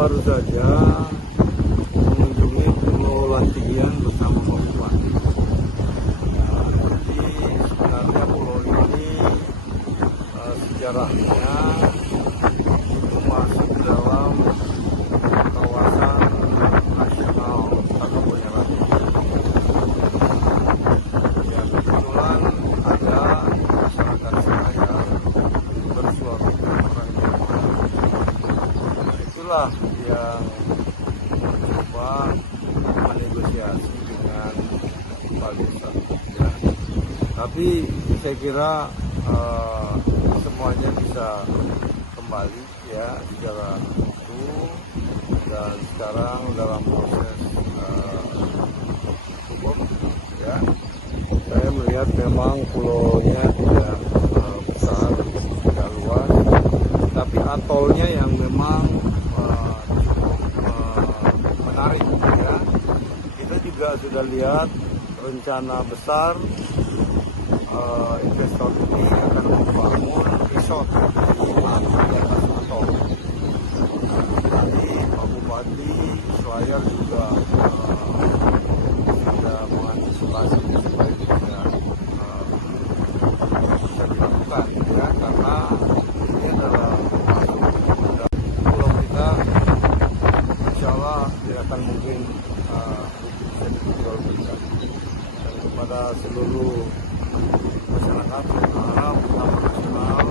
baru saja mengunjungi Pulau Lantigian bersama Pak Bupati. Jadi sebenarnya pulau ini sejarahnya itu masuk dalam kawasan nasional Takabonerate. Ya, kebetulan ada masyarakat saya bersuara orang Jawa. Itulah yang mencoba menegosiasi dengan Pak Desa. Ya. Tapi saya kira semuanya bisa kembali ya secara utuh, dan sekarang dalam proses hukum ya. Saya melihat memang pulaunya tidak besar, tidak luas, tapi atolnya yang memang menarik ya. Kita juga sudah lihat rencana besar investor ini akan membangun resort di atas atol. Jadi Pak Bupati Selayar juga sudah mengantisipasi supaya tidak bisa dilakukan ya, karena ini adalah pulau kita, insya Allah tidak akan mungkin bisa dijual-belikan. Dan kepada seluruh masyarakat, saya berharap Taman Nasional